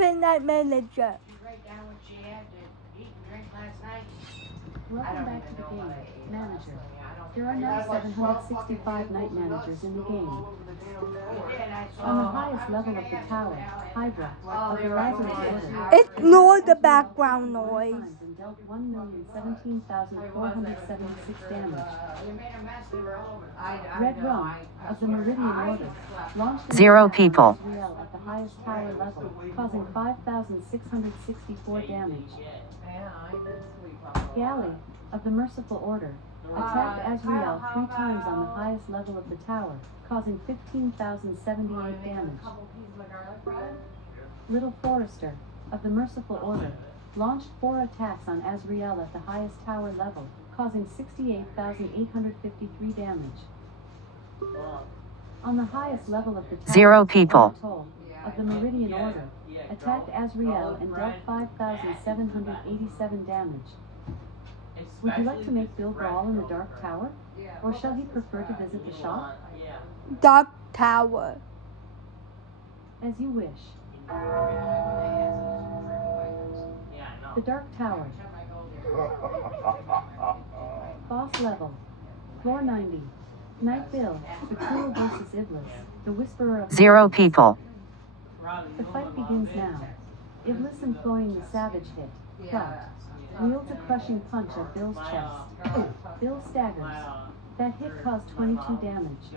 open night manager. She's right down what she had to eat and drink last night. Welcome back to the game, Manager. There are now 765 night managers in the game. On the highest level of the tower, Hydra, of the Lazarus Order, Ignore the background noise. and dealt 1,017,476 damage. Red Rum, of the Meridian Order, launched an 0 attack on people. Azrael at the highest tower level, causing 5,664 damage. Galley, of the Merciful Order, attacked Azrael 3 times on the highest level of the tower, causing 15,078 damage. Little Forester, of the Merciful Order, launched 4 attacks on Azrael at the highest tower level, causing 68,853 damage. On the highest level of the tower, 0 people. Toll, of the Meridian Order, attacked Azrael and dealt 5,787 damage. Would you like to make Bill brawl in the Dark Tower? Or shall he prefer to visit the shop? Dark Tower. As you wish. The Dark Tower. Boss level. Floor 90. Night Bill, the Cruel versus Iblis, the Whisperer of 0 people. The fight begins now. Iblis employing the Savage hit. Clout. Wields a crushing punch at Bill's chest. Bill staggers. That hit caused 22 damage.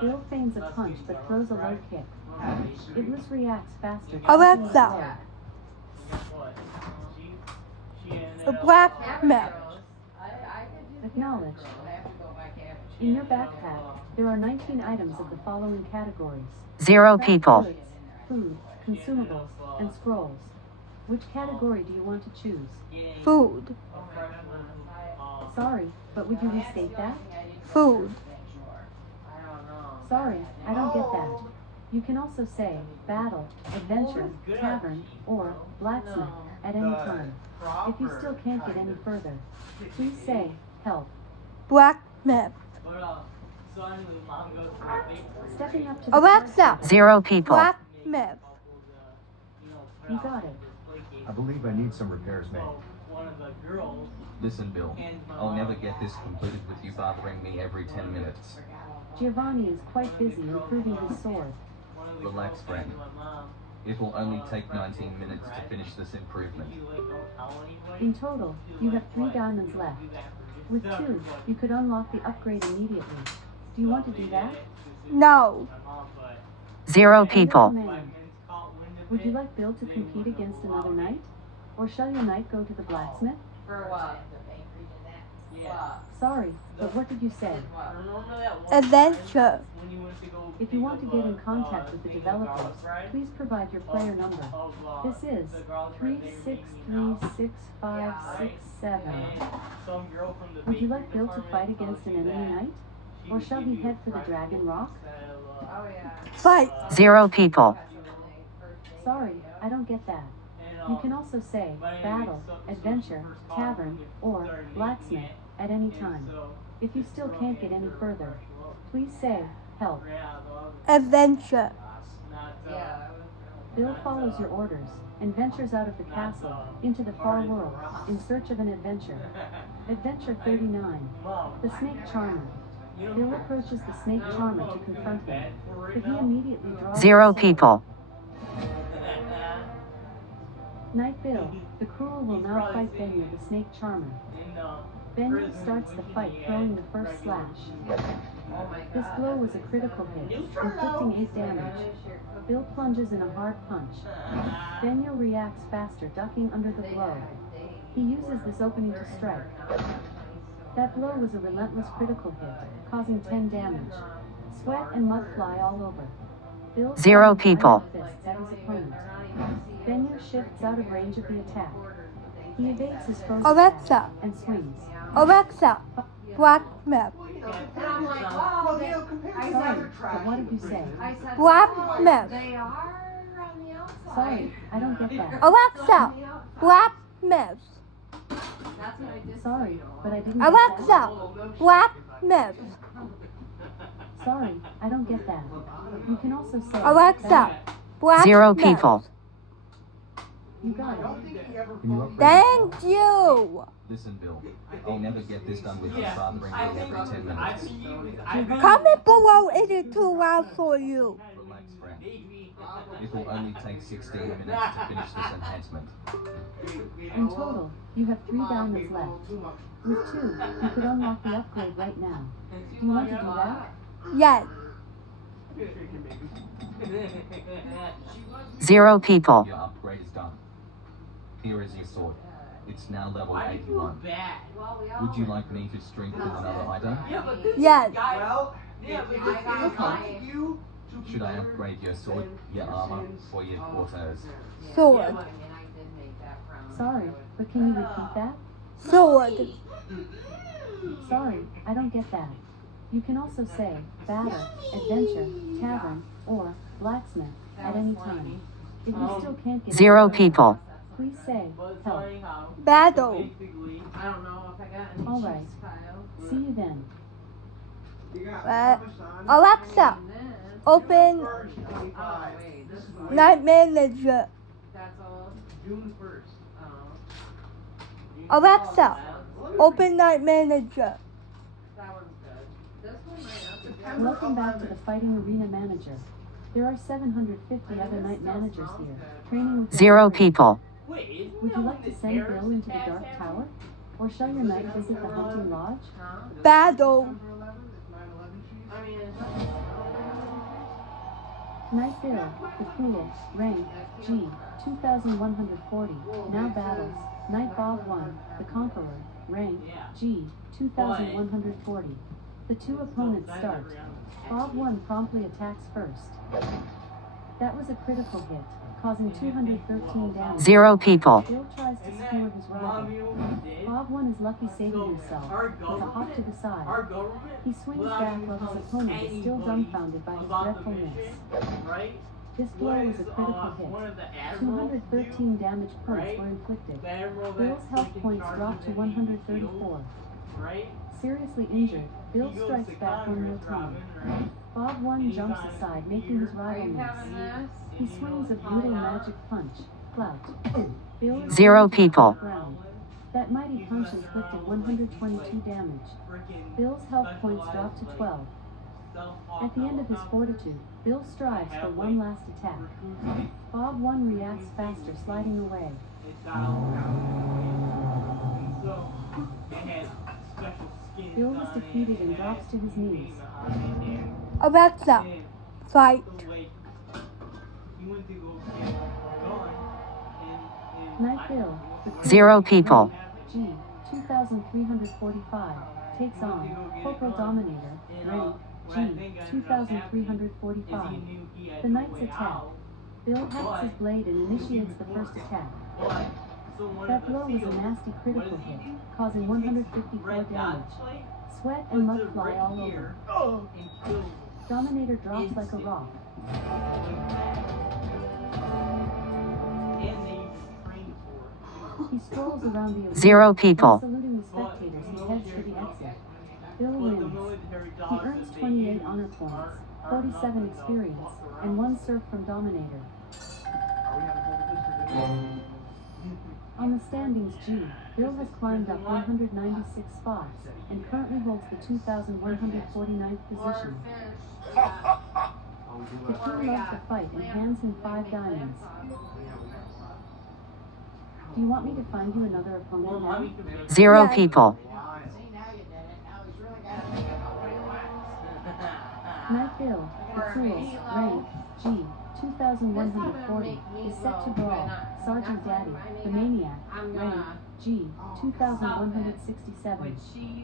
Bill feigns a punch but throws a low kick. Iblis reacts faster. Alexa. The Black Myth. Acknowledge. In your backpack, there are 19 items of the following categories. 0 people. Goods, food, consumables, and scrolls. Which category do you want to choose? Food. Sorry, but would you restate that? Food. Sorry, I don't get that. You can also say battle, adventure, tavern, or blacksmith at any time. If you still can't get any further, please say help. Black Myth. Stepping up to the Alexa. 0 people. Black Myth. You got it. I believe I need some repairs made. Listen, Bill, I'll never get this completed with you bothering me every 10 minutes. Giovanni is quite busy improving his sword. Relax, friend. It will only take 19 minutes to finish this improvement. In total, you have 3 diamonds left. With 2, you could unlock the upgrade immediately. Do you want to do that? No. 0 people. Command. Would you like Bill to compete against another knight? Or shall your knight go to the blacksmith? For what? Sorry, but what did you say? Adventure. If you want to get in contact with the developers, please provide your player number. This is 3636567. Would you like Bill to fight against an enemy knight? Or shall he head for the Dragon Rock? Fight. 0 people. Sorry, I don't get that. You can also say battle, adventure, tavern, or blacksmith at any time. If you still can't get any further, please say help. Adventure. Bill follows your orders and ventures out of the castle into the far world in search of an adventure. Adventure 39. The Snake Charmer. Bill approaches the Snake Charmer to confront him, but he immediately draws 0 his sword. people. Knight Bill, the Cruel will now fight Benya the Snake Charmer. Benya starts the fight throwing the first slash. This blow was a critical hit, inflicting 8 damage. Bill plunges in a hard punch. Benya reacts faster, ducking under the blow. He uses this opening to strike. That blow was a relentless critical hit, causing 10 damage. Sweat and mud fly all over. Bill 0 fires people. iron fists at his opponent. Benya shifts out of range of the attack. He evades his foe's Alexa. attack and swings. Alexa. Black Myth. Sorry, but what did you say? Black Myth. They are on the outside. Sorry, I don't get that. Alexa. Black Myth. That's what I did. Sorry, but I didn't get Alexa. Black Myth. that. Sorry, I don't get that. You can also say Alexa. battle. Black 0 Myth. people. You got it. Can you upgrade? Thank you. Listen, Bill. I'll never get this done with you fathering me every 10 minutes. Comment below if it's too loud for you. Relax, friend. It will only take 16 minutes to finish this enhancement. In total, you have 3 diamonds left. With 2, you could unlock the upgrade right now. Do you want to do that? Yes. 0 people. Your upgrade is done. Here is your sword. It's now level 81. Would you like me to strengthen another item? Yes. Should I upgrade your sword, your armor, or your quarters? Sword. Sorry, but can you repeat that? Sword. Sorry, I don't get that. You can also say battle, adventure, tavern, or blacksmith at any time. If you still can't get 0 it, people. please say help. Battle. I don't know if I got any All right. cheese, Kyle. See you then. Alexa, And this, open oh wait, this one. Night Manager. That's all. June 1st. Oh. Alexa, open Night Manager. That one's good. This one might not be good. Welcome back to the Fighting Arena Manager. There are 750 other night managers here, training with 0 people. Wait, Would you like to send Bill into the Dark Tower? Or shall your knight visit the Hunting Lodge? Huh? Battle. I mean, Knight Bill, the Cruel, rank G, 2140, now battles. Knight Bob 1, the Conqueror, rank G, 2140. The 2 opponents start. Bob 1 promptly attacks first. That was a critical hit, causing 213 damage. 0 people. Bill tries to skewer his rival. Bob 1 is lucky saving himself, with a hop to the side. Our government, He swings back while his opponent is still dumbfounded by his dreadful miss. right? This blow was a critical One hit. of the admirals, 213 damage points were inflicted. the admiral Bill's that's health taking points charge dropped to of the Navy 134. SEALs, right? Seriously injured, Bill He goes strikes to back one more Congress, time. Robin, right? Bob 1 jumps aside, making his are rival you miss. having this? He swings a brutal magic punch. Clout. Bill is 0 down to the people. ground. That mighty punch inflicted 122 damage. Bill's health points dropped to 12. At the end of his fortitude, Bill strives for one last attack. Bob 1 reacts faster, sliding away. Bill was defeated and drops to his knees. Alexa, fight. Knight Bill, the Cruel, 0 people. G, 2345, takes on Corporal Dominator, rank G, 2345. The Knights attack. Bill hefts his blade and initiates the first attack. That blow was a nasty critical hit, causing 154 damage. Sweat and mud fly all over. Dominator drops like a rock. He strolls around the arena. 0 people. Saluting the spectators, he heads for the exit. Bill wins. He earns 28 honor points, 47 experience, and 1 serf from Dominator. On the standings G, Bill has climbed up 196 spots and currently holds the 2,149th position. The king loves the fight and hands him 5 diamonds. Do you want me to find you another opponent now? 0 Yes. people. See, now you did it. Now he's really got to think about what he wants. Knight Bill, the Cruel, rank G, 2140, is set to brawl Sergeant Daddy, the Maniac, rank G, 2167.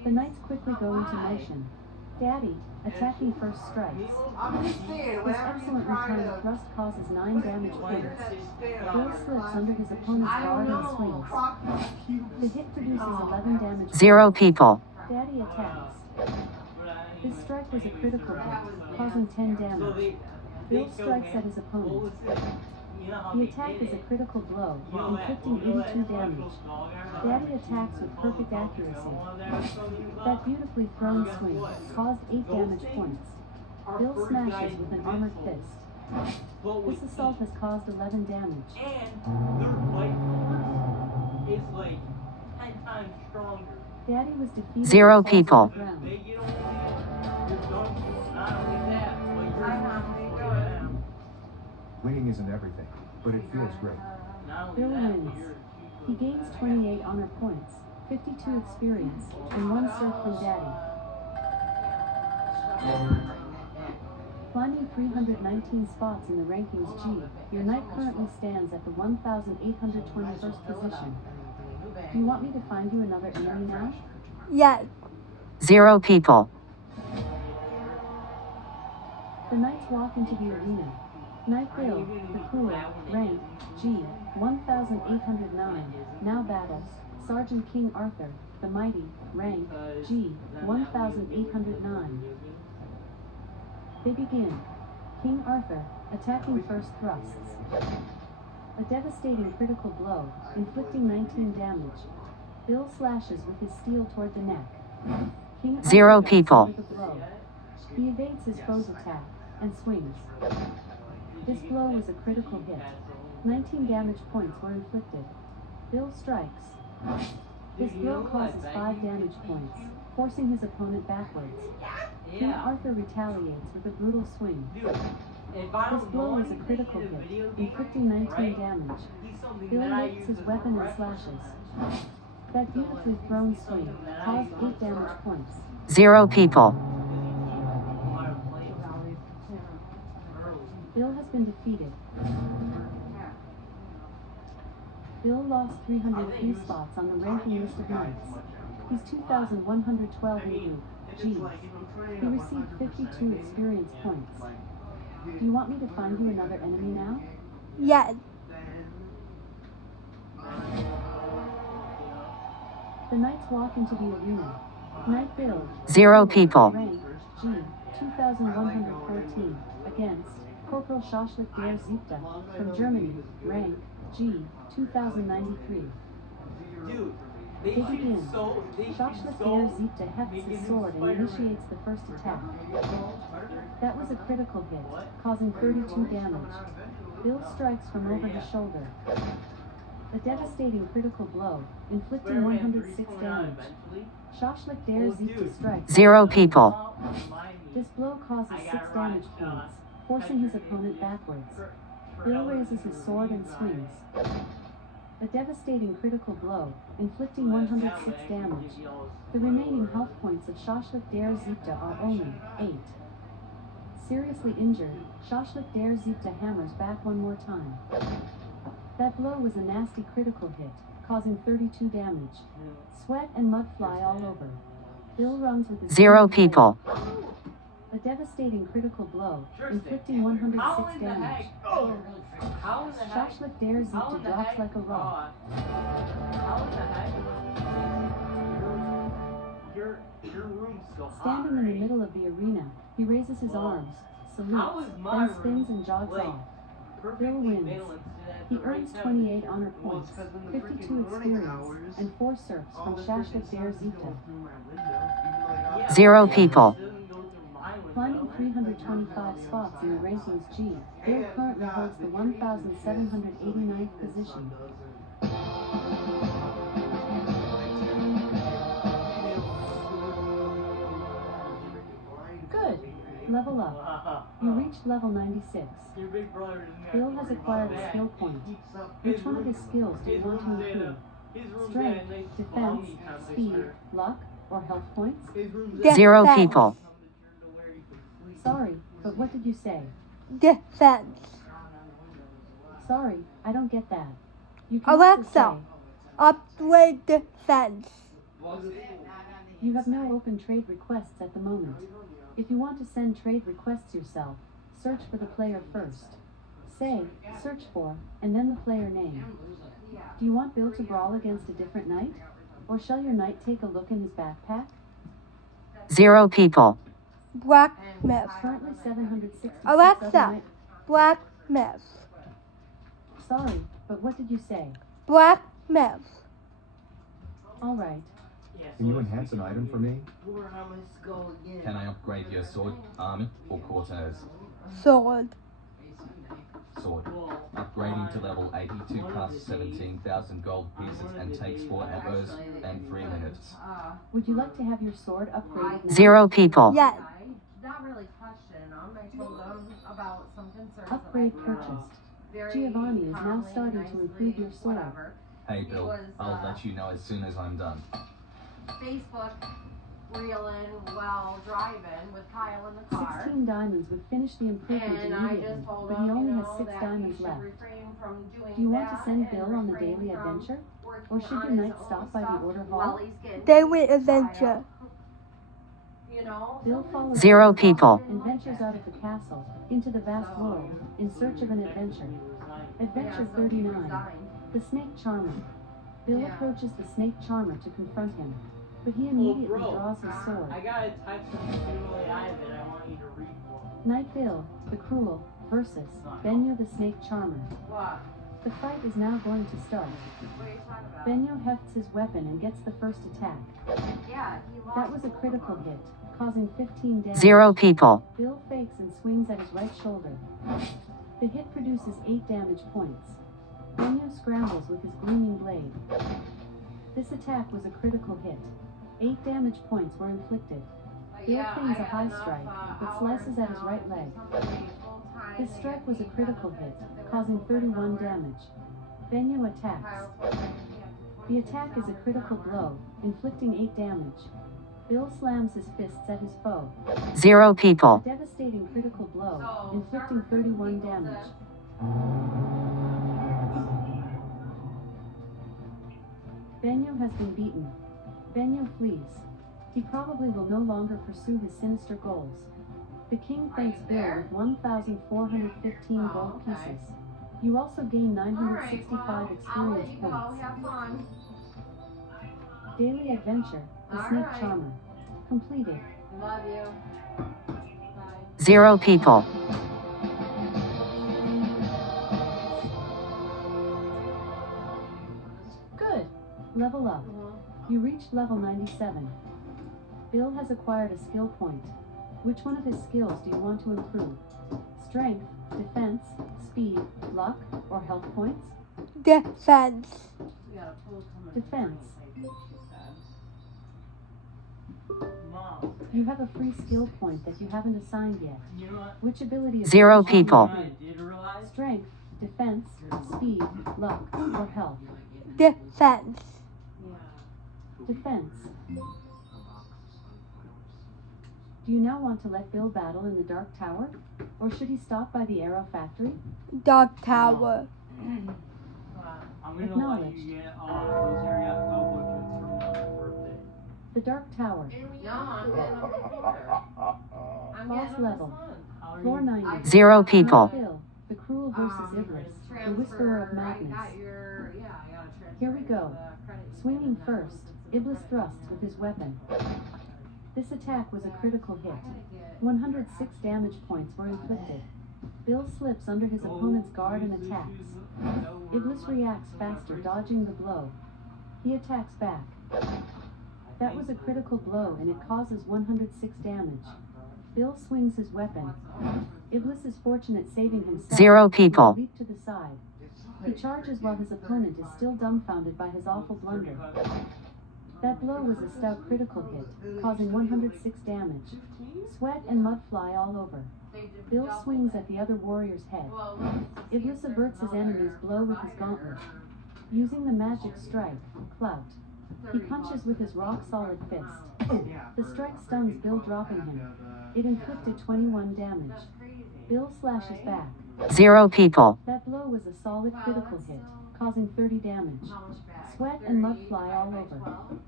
The Knights quickly go into motion. Daddy, attacking first strikes. I'm just saying, His excellent return thrust causes 9 damage points. Bill slips under his opponent's guard and swings. The hit produces 11 damage points. 0 people. Daddy attacks. This strike was a critical hit, causing 10 damage. Bill strikes at his opponent. The attack is a critical blow, inflicting 82 damage. Daddy attacks with perfect accuracy. That beautifully thrown swing caused 8 damage points. Bill smashes with an armored fist. But with This assault has caused 11 damage. and their white force is like 10 times stronger. Daddy was defeated. Zero and falls to people. the ground. They get only you're done. Not only that, but you're slow down. Winning isn't everything, but it feels great. Not only Bill that, wins. but you're He gains 28 honor points, 52 experience, and 1 serve from Daddy. Climbing 319 spots in the rankings G, your knight currently stands at the 1,821st position. Do you want me to find you another enemy now? Yes. 0 people. The knights walk into the arena. Knight Bill, the Cruel, rank G, 1,809, now battles Sergeant King Arthur, the Mighty, rank G, 1,809. They begin. King Arthur, attacking first thrusts. A devastating critical blow, inflicting 19 damage. Bill slashes with his steel toward the neck. King Arthur 0 ducks people. under the blow. He evades his foe's attack and swings. This blow was a critical hit. 19 damage points were inflicted. Bill strikes. This blow causes 5 damage points, forcing his opponent backwards. King Arthur retaliates with a brutal swing. dude. If I This don't blow know is a anything critical in a hit, video game, inflicting 19 right? damage. He's something Bill that I lifts use his as a weapon and reference. slashes. That beautifully thrown swing caused 8 damage points. 0 people. Bill has been defeated. Bill lost 303 spots on the ranking list of knights. He's 2,112 in group G. He received 52 experience points. Do you want me to find you another enemy now? Yes. The knights walk into the arena. Knight Bill, 0 people. rank G, 2,114, against Corporal Schachlik der Siebte, from Germany, rank G, 2,093. Dude, They begin. they Schachlik should der so Siebte hefts his sword and initiates the first attack. That was a critical hit, causing 32 damage. Bill strikes from over his shoulder. A devastating critical blow, inflicting 106 damage. Schachlik der Siebte strikes. 0 people. This blow causes 6 damage points, forcing his opponent backwards. Bill raises his sword and swings. A devastating critical blow, inflicting 106 damage. The remaining health points of Schachlik der Siebte are only 8. Seriously injured, Schachlik der Siebte hammers back one more time. That blow was a nasty critical hit, causing 32 damage. Sweat and mud fly all over. Bill runs with his 0 sword blade. people. A devastating critical blow, inflicting 106 damage. How in the heck? Schachlik der How Siebte in the drops heck? like a rock. How in the heck? Your room's so hot. Standing in the middle of the arena, he raises his arms, How salutes, is my then spins and jogs like, off. perfectly Bill wins. balanced at He the right earns time? 28 honor Well, points, it's 'cause in the 52 freaking learning experience, hours, and 4 serfs all from the freaking Schachlik der sun is Siebte. going through my window, even though I got 0 Yeah, people. it doesn't go through my window. Climbing 325 spots in the rankings G, Bill currently holds the 1,789th position. Good. Level up. You reached level 96. Your big brother doesn't have Bill to has worry acquired about a that. skill point. Keeps up Which one of his skills do you his want to room's at improve? a- his room's Strength, at a nice defense, balmy temperature. speed, luck, or health points? His room's at Defense. 0 people. to where you can sleep. Sorry, but what did you say? Defense. Sorry, I don't get that. You can also Alexa, say, upgrade defense. you have no open trade requests at the moment. If you want to send trade requests yourself, search for the player first. Say, search for, and then the player name. Do you want Bill to brawl against a different knight? Or shall your knight take a look in his backpack? 0 people. Blacksmith. Currently 766 Alexa. other knight- Blacksmith. Sorry, but what did you say? Blacksmith. Alright. Can you enhance an item for me? Can I upgrade your sword, armor, or cortez? Sword. sword. Upgrading to level 82 costs 17,000 gold pieces and takes 4 hours and 3 minutes. Would you like to have your sword upgraded now? 0 people. Yes. Not really questioning them. I told them about some concerns. Upgrade purchased. Giovanni is now starting to improve your sword. Hey Bill, I'll let you know as soon as I'm done. Facebook reeling while driving with Kyle in the car. 16 diamonds would finish the improvement And I immediately, just told but him, he only you has know, 6 that diamonds he should left. refrain from doing Do you want to that send and Bill on the refrain daily from adventure? working Or should on you his Knight own stop by the stuff order while hall? he's getting Daily Kyle, adventure. You know, Bill follows 0 people. and ventures out of the castle, into the vast world, in search of an adventure. Adventure 39, the Snake Charmer. Bill Yeah. approaches the Snake Charmer to confront him, but he immediately bro, draws his sword. I got a text from Google AI that I want you to read for me. Knight Bill, the Cruel, versus Benyo the Snake Charmer. what? The fight is now going to start. What are you talking about? Benyo hefts his weapon and gets the first attack. Yeah, he lost. That was a critical hit, causing 15 damage. 0 people. Bill fakes and swings at his right shoulder. The hit produces 8 damage points. Benyo scrambles with his gleaming blade. This attack was a critical hit. 8 damage points were inflicted. Bill feigns a high strike, but slices at his right leg. This strike was a critical hit, causing 31 damage. Benyo attacks. The attack is a critical blow, inflicting 8 damage. Bill slams his fists at his foe. 0 people. A devastating critical blow, inflicting 31 damage. Benyo has been beaten. Benyo flees. He probably will no longer pursue his sinister goals. The king thanks Bill with 1,415 gold pieces. You also gain 965 experience points. Have fun. Daily Adventure, the Snake Charmer. Completed. Love you. Bye. 0 people. Good. Level up. You reached level 97. Bill has acquired a skill point. Which one of his skills do you want to improve? Strength, defense, speed, luck, or health points? Defense. We got a pool coming. Defense. She said. Mom, You have a free skill point that you haven't assigned yet. you know what? Which ability is 0 people. I did realize Strength, defense, speed, luck, or health? Defense. Defense. Do you now want to let Bill battle in the Dark Tower? Or should he stop by the Arrow Factory? Dark Tower. I'm gonna let Acknowledged. you get those area cowboy boots for me on my birthday. The Dark Tower. No, I'm getting them before. I'm Boss getting them level. this month. How are Floor you? 90. 0 people. Bill, the Cruel versus Iblis, the Whisperer of Madness. I got a transfer. Here we go. The credit Swinging union and first, the Iblis credit thrusts with his weapon. This attack was a critical hit. I gotta get- 106 damage points were inflicted. Bill slips under his opponent's guard and attacks. Iblis reacts faster, dodging the blow. He attacks back. That was a critical blow and it causes 106 damage. Bill swings his weapon. Iblis is fortunate saving himself. 0 people. Leap to the side. He charges while his opponent is still dumbfounded by his awful blunder. That blow was a stout critical hit, causing 106 damage. Sweat and mud fly all over. Bill swings at the other warrior's head. Well, look, Iblis averts his enemy's blow with his gauntlet. Using the magic strike, Clout, he punches with his rock-solid fist. The strike stuns Bill, dropping him. It inflicted 21 damage. that's crazy. Bill slashes back. 0 people. That blow was a solid critical hit, causing 30 damage. How much back? Sweat and mud fly all over. 12?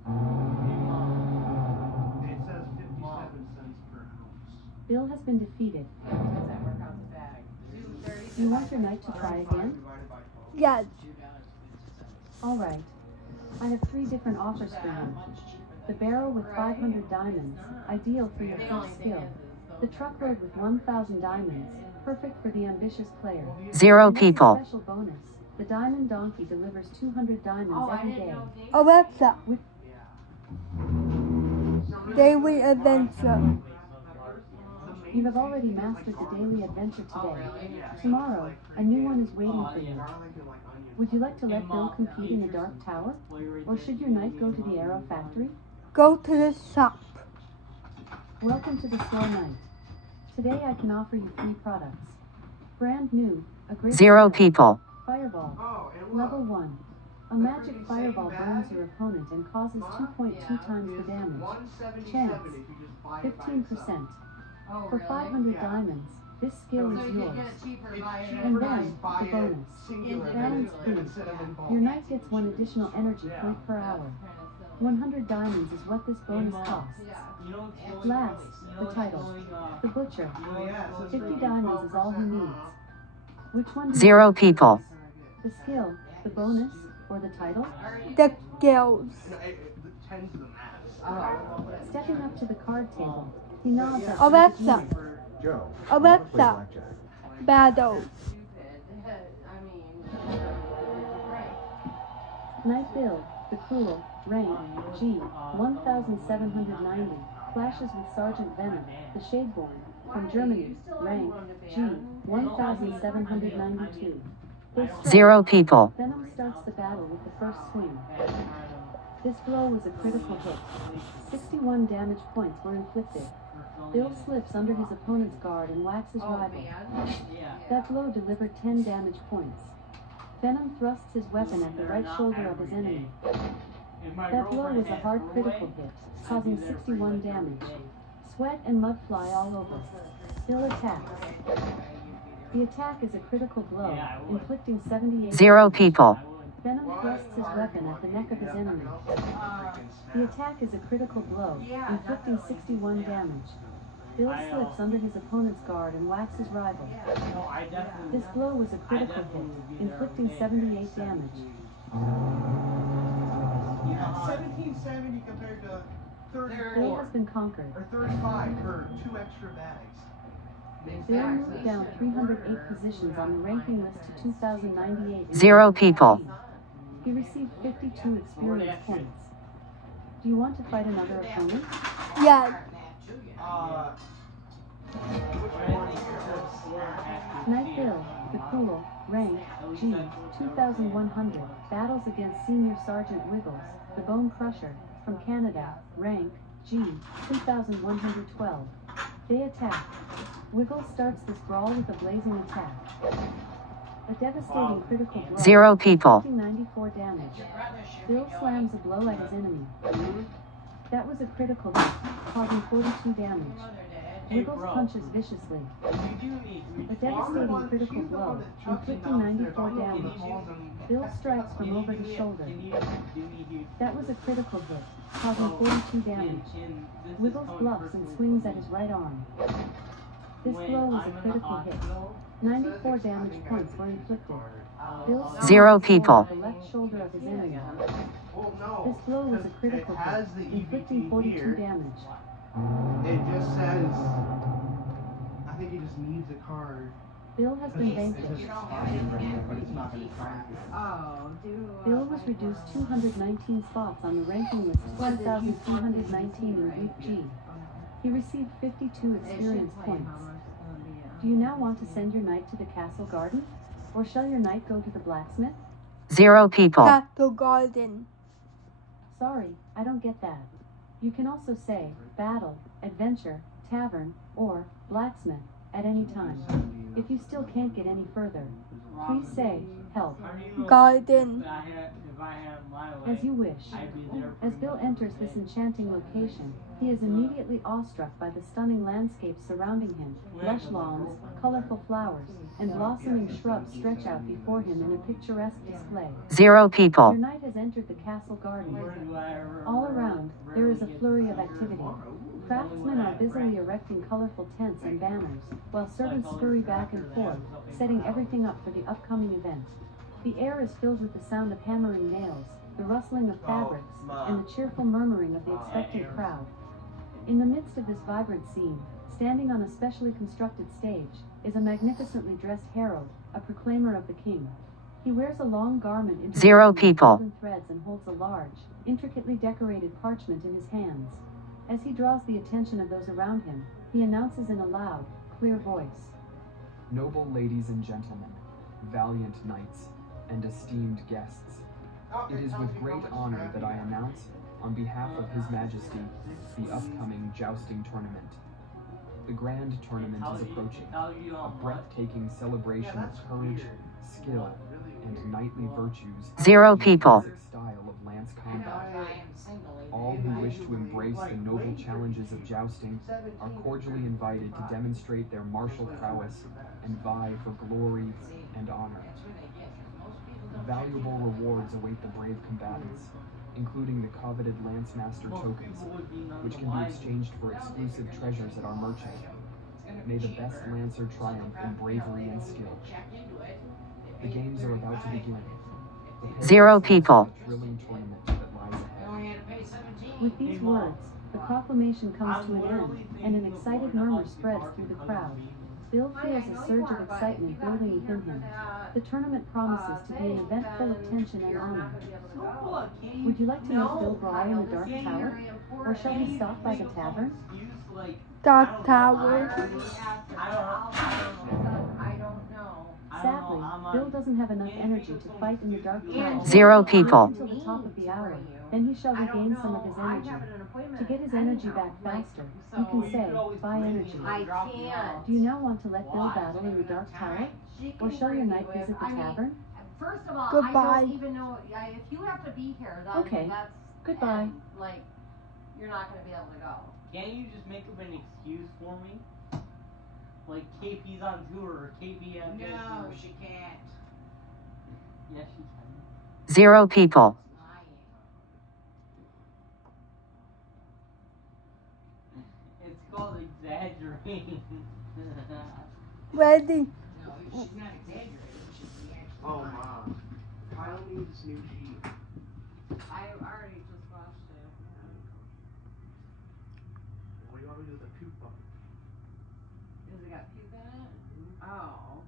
It says 57 cents per ounce. Bill has been defeated. How does that work out the bag? 230. You want your knight to try again? Divided by 12. Yes. Alright. I have 3 different offers for you. The barrel with 500 diamonds, ideal for your first skill. The truckload with 1,000 diamonds, perfect for the ambitious player. 0 And as a people. special bonus, the diamond donkey delivers 200 diamonds Oh, I every didn't day. know they. Alexa. With Daily adventure. You have already mastered the daily adventure today. Tomorrow, a new one is waiting for you. Would you like to let Bill compete in the Dark Tower? Or should your knight go to the Arrow Factory? Go to the shop. Welcome to the store, Knight. Today I can offer you 3 products. Brand new, a great 0 deal. people. Fireball. Oh, and look. Level 1. A magic fireball burns your opponent and causes 2.2 times the damage. Chance. 15%. Oh, For really? 500 diamonds, this skill So is you can yours. get it cheaper by And then, the bonus. Singular Balance instead boost. of in bulk. Your knight gets 1 additional energy point per hour. 100 diamonds is what this bonus costs. Last, the title. The Butcher. 50 diamonds is all he needs. Which one do you 0 want? people. The skill, the bonus, or the title? The girls. 10 to the max. Stepping up to the card table, he nods at Alexa. Knight. Joe, Oh, I wanna that's play that. blackjack. Battle. Stupid. I mean, right. Knight Bill, the Cruel, rank G, 1790, clashes with Sergeant Venom, the Shadeborn, from Germany, rank G, 1792. They strike. 0 people. Venom starts the battle with the first swing. This blow was a critical hit. 61 damage points were inflicted. Bill slips under his opponent's guard and whacks his Oh, rival. man. That blow delivered 10 damage points. Venom thrusts his weapon at the right shoulder of his enemy. That blow was a hard critical hit, causing 61 damage. Sweat and mud fly all over. Bill attacks. The attack is a critical blow, inflicting 78 0 people. Venom thrusts his weapon at the neck of his enemy. The attack is a critical blow, inflicting 61 damage. Bill slips under his opponent's guard and whacks his rival. This blow was a critical hit, inflicting 78 damage. 1770 compared to 34 Bill has been conquered. or 35 for 2 extra bags. Bill moved down 308 positions on the ranking list to 2098. 0 people. He received 52 experience points. Do you want to fight another opponent? Yeah. Knight Bill, the Cruel, rank G, 2100, battles against Senior Sergeant Wiggles, the Bone Crusher, from Canada, rank G, 2112. They attack. Wiggles starts this brawl with a blazing attack. A devastating critical blow. 0 people. inflicting 94 damage. Bill slams a blow at his enemy. That was a critical hit, causing 42 damage. Wiggles punches viciously. A devastating critical blow, inflicting 94 damage. Bill strikes from over the shoulder. That was a critical hit, causing 42 damage. Wiggles bluffs and swings at his right arm. This blow was a critical hit. 94 damage points were inflicted. Bill swings 0 his sword people. at the left shoulder of his enemy. Well, no. This blow was a critical it has hit, the inflicting EBT 42 here. damage. It just says. I think he just needs a card. Bill has been It's vanquished. just fine right now, but it's not gonna count here. Oh, dude. Bill was reduced 219 spots on the ranking list to 2,319 in Group G. He received 52 experience points. Do you now want to send your knight to the castle garden? Or shall your knight go to the blacksmith? 0 people. Castle Garden. Sorry, I don't get that. You can also say battle, adventure, tavern, or blacksmith at any time. If you still can't get any further, please say help. Garden. As you wish. As Bill enters this enchanting location, he is immediately awestruck by the stunning landscape surrounding him. Lush lawns, colorful flowers, and blossoming shrubs stretch out before him in a picturesque display. 0 Your people. knight has entered the castle garden. All around, there is a flurry of activity. Craftsmen are busily erecting colorful tents and banners, while servants scurry back and forth, setting everything up for the upcoming event. The air is filled with the sound of hammering nails, the rustling of fabrics, and the cheerful murmuring of the expectant crowd. In the midst of this vibrant scene, standing on a specially constructed stage, is a magnificently dressed herald, a proclaimer of the king. He wears a long garment intertwined 0 with people. golden threads and holds a large, intricately decorated parchment in his hands. As he draws the attention of those around him, He announces in a loud, clear voice. Noble ladies and gentlemen, valiant knights, and esteemed guests, it is with great honor that I announce, on behalf of His Majesty, the upcoming jousting tournament. The grand tournament is approaching, a breathtaking celebration of courage, skill, and knightly virtues. 0 people. In the classic style of lance combat. All who wish to embrace the noble challenges of jousting are cordially invited to demonstrate their martial prowess and vie for glory and honor. Valuable rewards await the brave combatants, including the coveted Lancemaster tokens, which can be exchanged for exclusive treasures at our merchant. May the best Lancer triumph in bravery and skill. The games are about to begin. Prepare 0 yourselves people. for the thrilling tournament that lies ahead. With these words, the proclamation comes to an end, and an excited murmur spreads through the crowd. Bill feels a surge of excitement building within him. The tournament promises to be an event full of tension and honor. Would you like to meet Bill Bry in the Dark Tower? Or shall we stop by the tavern? Dark Tower. I don't know. Sadly, Bill doesn't have enough energy to fight in the Dark Tower. 0 people. Until the top of the hour, then he shall regain some of his energy. To get his energy back faster, you can say, buy energy. I can't. Do you now want to let Bill battle in the Dark Tower? Or shall your knight visit the tavern? First of all, Goodbye. I don't even know if you have to be here. Then Okay. That's Goodbye. and, like, you're not going to be able to go. Can't you just make up an excuse for me? Like KP's on tour or KP on tour? No, she can't. Yes, she can. 0 people. It's called exaggerating. Ready. Oh my. Kyle needs new Jeep. I already just watched it. What do you want me to do with the puke bump? Does it got puke in it? Oh.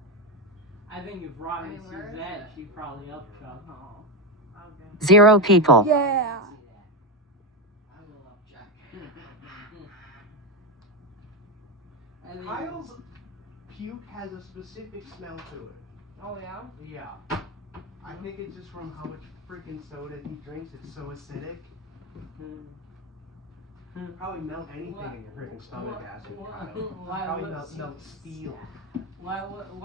I think if Robin I mean, where sees is that, it? she'd probably upchuck. Oh. Okay. 0 people. Yeah. I will upchuck. I think Kyle's puke has a specific smell to it. Oh yeah? Yeah. I think it's just from how much freaking soda he drinks. It's so acidic. Probably melt anything in your freaking stomach acid, Kyle. Probably melt steel. Why would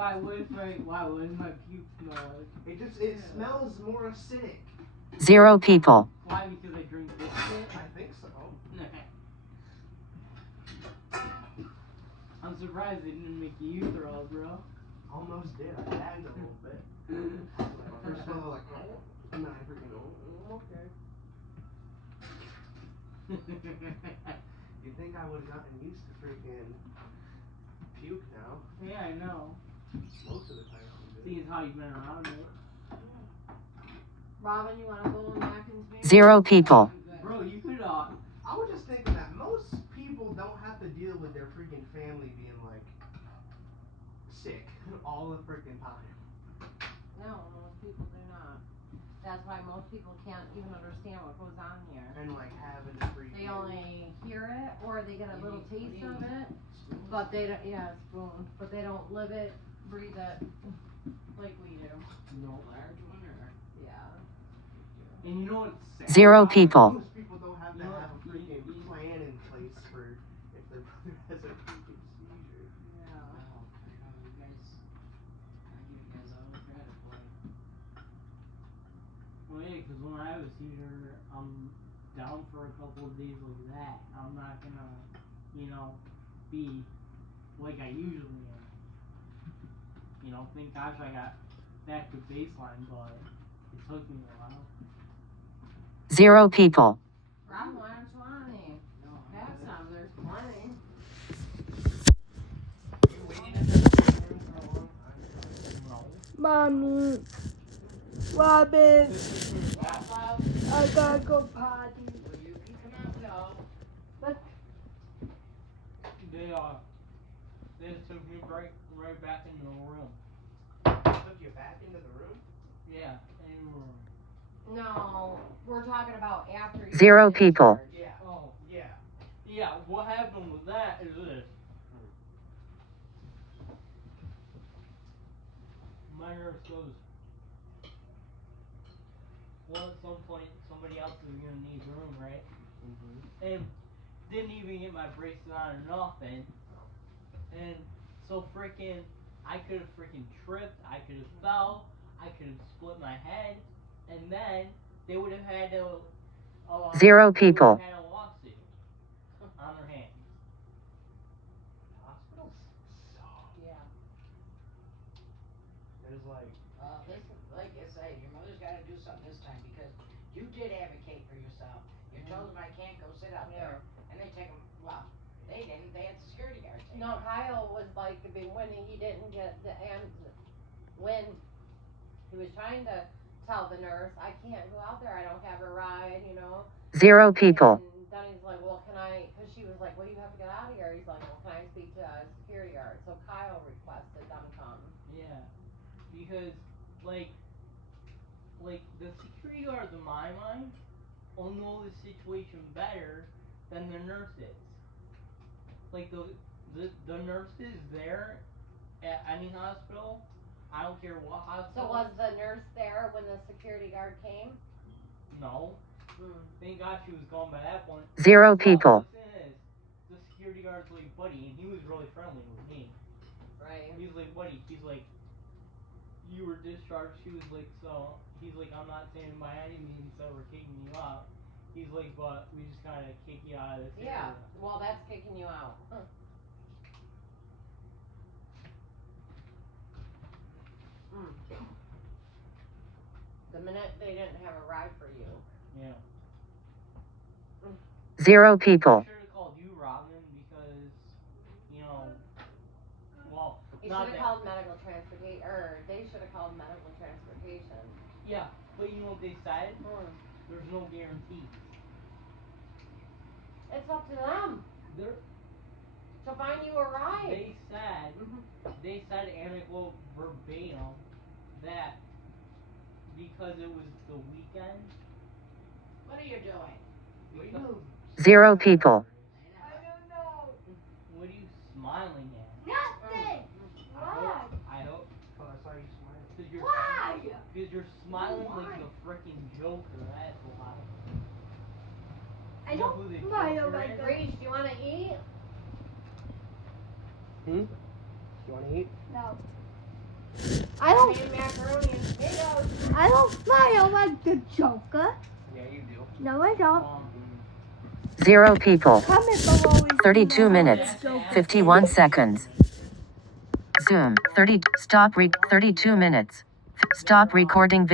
my puke smell like? It smells more acidic. 0 people. Why? Because I drink this shit? I think so. I'm surprised they didn't make you throw up, bro. Almost did. I bagged a little bit. First smell like, oh, and then I freaking okay. You'd think I would have gotten used to freaking puke now. Yeah, I know. Most of the time I do. Seeing how you've been around it. Robin, you want to go back into me? 0 people. Bro, you could I was just thinking that most people don't have to deal with their freaking family being like sick all the freaking time. No, most people do not. That's why most people can't even understand what goes on here. And like having to freaking. They only hear it or they get a little taste of it, but they don't. Yeah, spoon. But they don't live it, breathe it like we do. no large one or. Yeah. And you know what's sad? 0 people. Most people don't have to have a freaking plan in place for if their brother has a freaking seizure. Yeah. Well, yeah, because when I have a seizure, I'm down for a couple of days like that. I'm not gonna, be like I usually am. Thank gosh I got back to baseline, but it took me a while. 0 people. Robin, why aren't you on me? Have some. There's plenty. You waiting at the room for a long time? Mommy. Robin. I gotta go potty. They just took me right back into the room. Took you back into the room? Yeah, in the room. No, we're talking about after you. 0 people. Yeah. Oh, yeah. Yeah, what happened with that is this. nurse goes, well, at some point, somebody else is gonna need room, right? And didn't even get my bracelet on or nothing. And so freaking, I could have freaking tripped, I could have fell, I could have split my head, and then they would have had a 0 people. had a lawsuit on their hands. Hospitals suck. Yeah. There's like, This, like I say, your mother's got to do something this time because you did advocate for yourself. You told them I can't go sit out there, and they take them. Well, they didn't. They had the security guard take No, them. Kyle was like, when he didn't get the when he was trying to tell the nurse, I can't go out there, I don't have a ride, you know. 0 people. And Donnie's like, well, can I, because she was like, well, you have to get out of here. He's like, well, can I speak to a security guard? So Kyle requested them come. Yeah, because like the security guards in my mind will know the situation better than the nurses. Like the nurses there at any hospital, I don't care what So hospital. was the nurse there when the security guard came? No. Thank God she was gone by that point. 0 people. Listen to this. The security guard's like, buddy, and he was really friendly with me. Right. He's like, buddy, he's like, you were discharged. She was like, so, he's like, I'm not saying by any means that we're kicking you out. He's like, but we just gotta kick you out of this Yeah, area. well, that's kicking you out. The minute they didn't have a ride for you. Yeah. 0 people. I should have called you, Robin, because, you know, well, He not should have that. called medical transportation, or they should have called medical transportation. Yeah, but you know what they said? There's no guarantee. It's up to them They're, to find you a ride. they said, and I quote verbatim, that because it was the weekend. What are you doing? 0 people. I don't know. What are you smiling at? Nothing. Why? I hope. oh, I saw you smiling. Because you're, Why? Because you're smiling like the freaking Joker, that's why. I You know don't who the smile Joker like is? that. Reach, do you want to eat? You wanna eat? No. I don't. Made macaroni and potatoes. I don't smile like the Joker. Yeah, you do. No, I don't. 0 people. Comment below. if you 32 know minutes. the Joker. 51 seconds. Zoom. 32 minutes. Stop recording video.